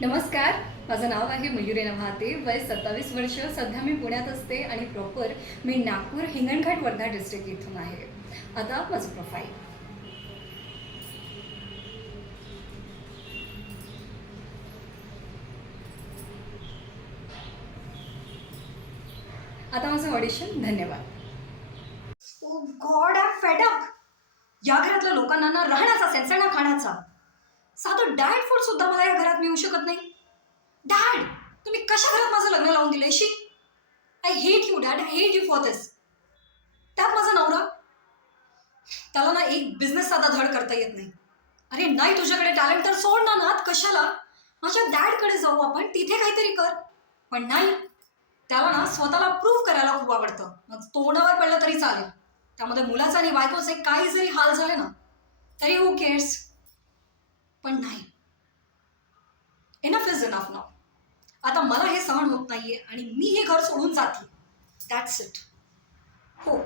नमस्कार. माझं नाव आहे मयुरी नव्हाते. वय 27 वर्ष. सध्या मी पुण्यात असते आणि प्रॉपर मी नागपूर हिंगणघाट वर्धा डिस्ट्रिक्ट इथून आहे. आता माझं प्रोफाईल. आता माझं ऑडिशन. धन्यवाद. ओ गॉड, आय फेड अप. या घरातल्या लोकांना ना राहण्याचा सेन्स आहे ना खाण्याचा. साधं डाएट फूड सुद्धा मला या घरात मिळू शकत नाही. डॅड, तुम्ही कशा घरात माझं लग्न लावून दिलंय? शी, I hate you dad. I hate you for this. त्यात माझा नवरा, त्याला ना एक बिझनेस साधा धड करता येत नाही. अरे नाही, तुझ्याकडे टॅलेंट तर सोड ना नात. कशाला? माझ्या डॅडकडे जाऊ आपण, तिथे काहीतरी कर. पण नाही, त्याला ना स्वतःला प्रूव्ह करायला खूप आवडतं. मग तोंडावर पडलं तरी चालेल. त्यामध्ये मुलाचा आणि बायकोचे काही जरी हाल झाले ना तरी हू केअर्स. पण नाही, इनफ इज इनफ नाव. आता मला हे सहन होत नाहीये आणि मी हे घर सोडून जाते. That's it. हो,